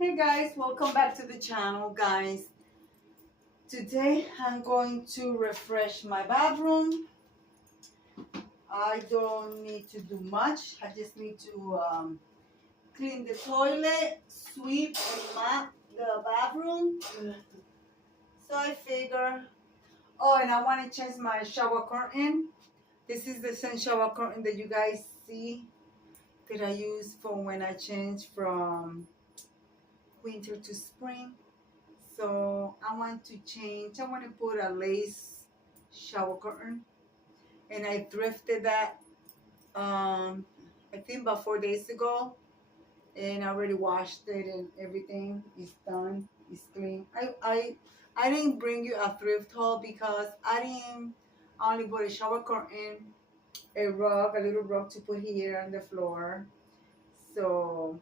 Hey guys, welcome back to the channel, guys. Today I'm going to refresh my bathroom. I don't need to do much. I just need to clean the toilet, sweep and mop the bathroom. So I figure, oh, and I want to change my shower curtain. This is the same shower curtain that you guys see that I use for when I change from winter to spring. So I want to change. I want to put a lace shower curtain, and I thrifted that. I think about 4 days ago, and I already washed it, and everything is done. It's clean. I didn't bring you a thrift haul because I only bought a shower curtain, a rug, a little rug to put here on the floor. So,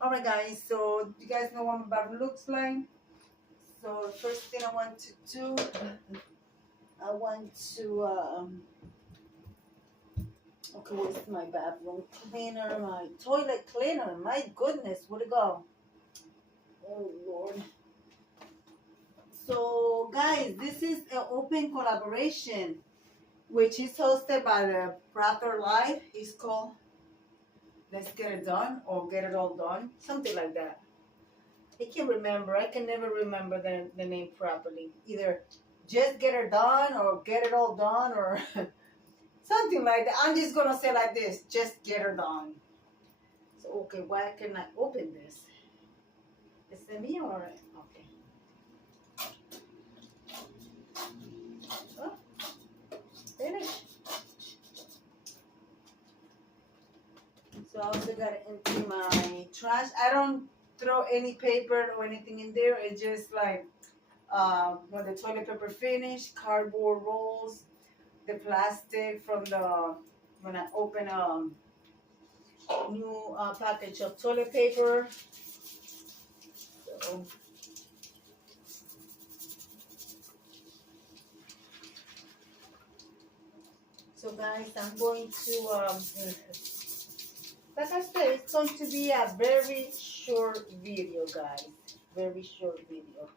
all right, guys. So you guys know what my bathroom looks like. So first thing I want to do, I want to, okay, where's my bathroom cleaner, my toilet cleaner? My goodness, where'd it go? Oh, Lord. So, guys, this is an open collaboration, which is hosted by the Prather Live. It's called Let's Get It Done or Get It All Done, something like that. I can't remember. I can never remember the name properly. Either Just Get It Done or Get It All Done or something like that. I'm just going to say like this. Just get her done. So, okay, why can I open this? Is it me or? Okay. Oh, finish. So I also got to empty my trash. I don't throw any paper or anything in there. It's just like when the toilet paper finish, cardboard rolls, the plastic from when I open a new package of toilet paper. So guys, I'm going to, like I said, it's going to be a very short video, guys. Very short video.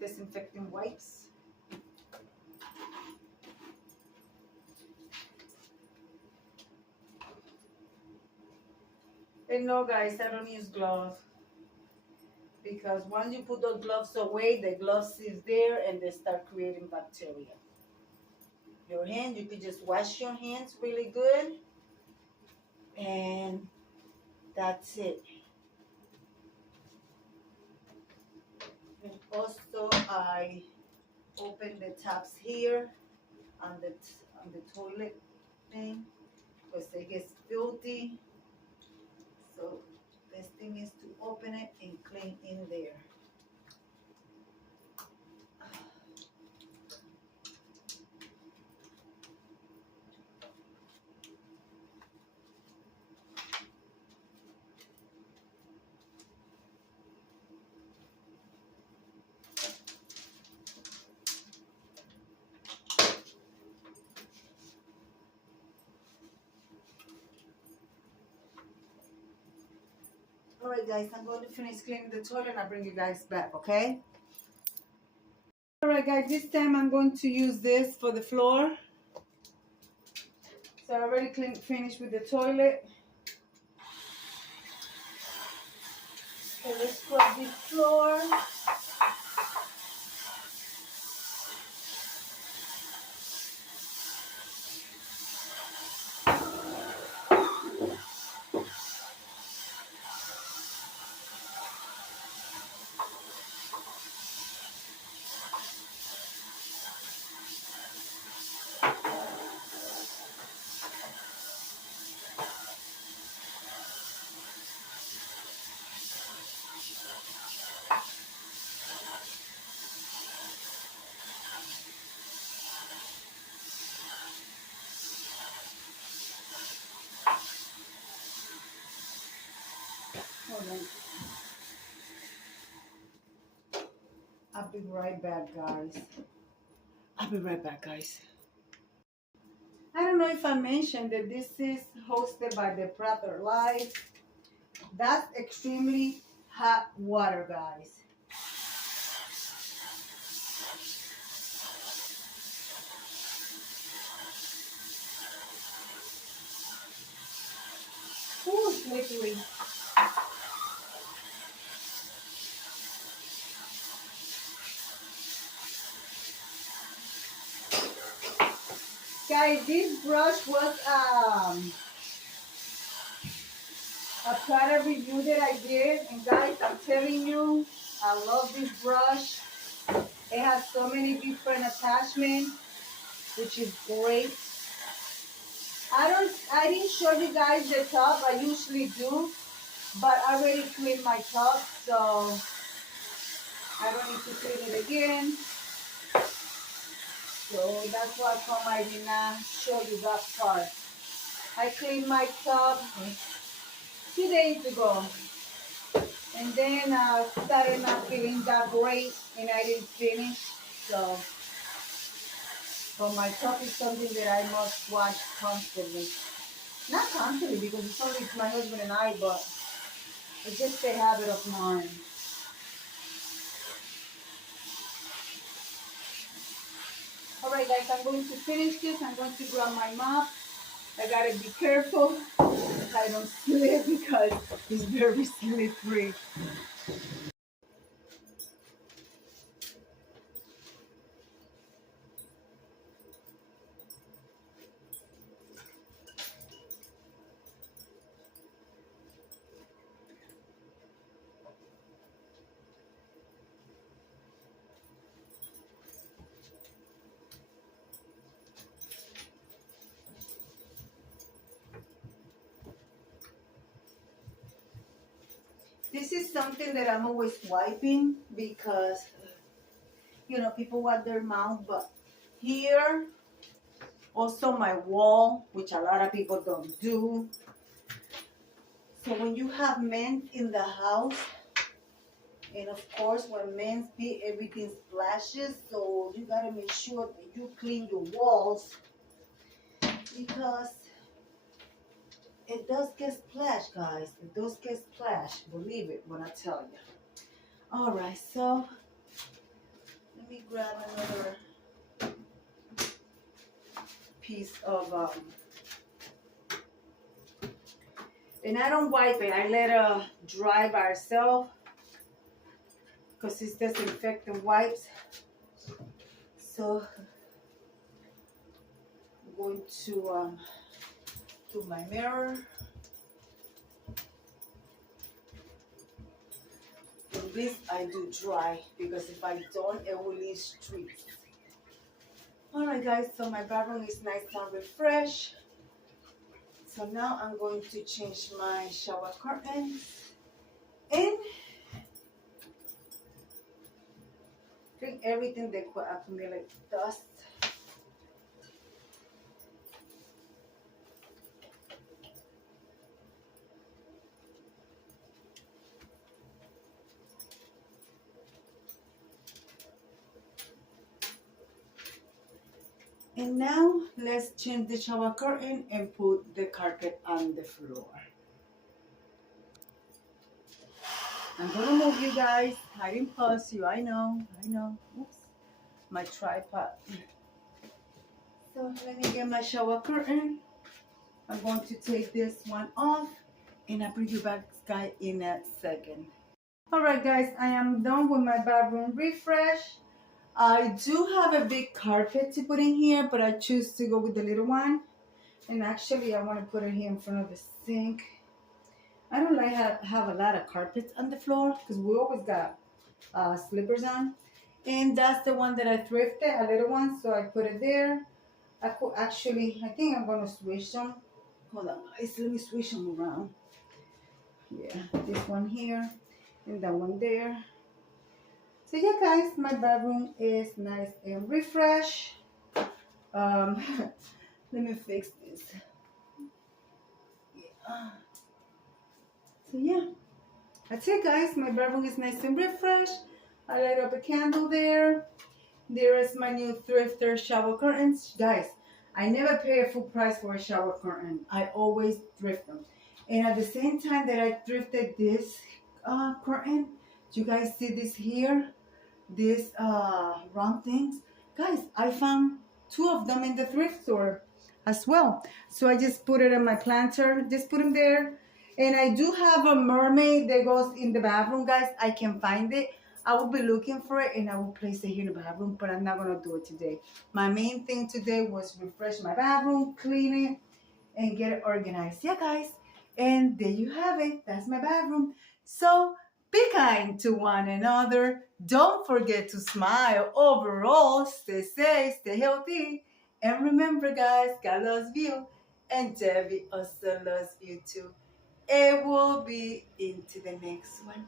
Disinfecting wipes. And no, guys, I don't use gloves because once you put those gloves away, the gloves is there and they start creating bacteria. Your hand, you could just wash your hands really good, and that's it. And also, I open the taps here on the toilet thing because it gets filthy. So best thing is to open it and clean in there. Alright guys, I'm going to finish cleaning the toilet and I'll bring you guys back, okay? Alright guys, this time I'm going to use this for the floor. So I already finished with the toilet. So let's scrub this floor. Hold on. I'll be right back, guys. I'll be right back, guys. I don't know if I mentioned that this is hosted by the Brother Live. That's extremely hot water, guys. Ooh, slippery. Guys, this brush was a product review that I did, and guys, I'm telling you, I love this brush. It has so many different attachments, which is great. I didn't show you guys the top. I usually do, but I already cleaned my top, so I don't need to clean it again. So that's why I did not show you that part. I cleaned my tub 2 days ago, and then I started not feeling that great, and I didn't finish. So my tub is something that I must wash constantly. Not constantly because it's only my husband and I, but it's just a habit of mine. Alright guys, I'm going to finish this. I'm going to grab my mop. I gotta be careful that I don't slip because it's very slippery. This is something that I'm always wiping because, you know, people wipe their mouth, but here, also my wall, which a lot of people don't do. So when you have men in the house, and of course when men pee, everything splashes, so you gotta make sure that you clean your walls because it does get splashed, guys. It does get splashed. Believe it when I tell you. All right, so let me grab another piece of and I don't wipe it. I let it dry by itself because it's disinfectant wipes. So I'm going to do my mirror. And this I do dry because if I don't, it will leave streaks. All right, guys. So my bathroom is nice and refreshed. So now I'm going to change my shower curtains and clean everything that could accumulate dust. And now let's change the shower curtain and put the carpet on the floor. I'm gonna move you guys. I didn't pause you. I know. Oops. My tripod. So let me get my shower curtain. I'm going to take this one off and I'll bring you back, guys, in a second. Alright guys, I am done with my bathroom refresh. I do have a big carpet to put in here, but I choose to go with the little one. And actually I want to put it here in front of the sink. I don't like have a lot of carpets on the floor because we always got slippers on. And that's the one that I thrifted, a little one, so I put it there. I could actually, I think I'm going to switch them. Hold on, guys, let me switch them around. Yeah, this one here and that one there. So yeah, guys, my bathroom is nice and refreshed. Let me fix this. Yeah. So yeah, That's it, guys. My bedroom is nice and refreshed. I light up a candle there. There is my new thrifter shower curtains. Guys, I never pay a full price for a shower curtain. I always thrift them. And at the same time that I thrifted this curtain, do you guys see this here? These round things? Guys, I found 2 of them in the thrift store as well. So I just put it in my planter. Just put them there. And I do have a mermaid that goes in the bathroom, guys. I can find it. I will be looking for it and I will place it here in the bathroom, but I'm not going to do it today. My main thing today was refresh my bathroom, clean it, and get it organized. Yeah, guys. And there you have it. That's my bathroom. So be kind to one another. Don't forget to smile. Overall, stay safe, stay healthy. And remember, guys, God loves you. And Debbie also loves you too. It will be into the next one.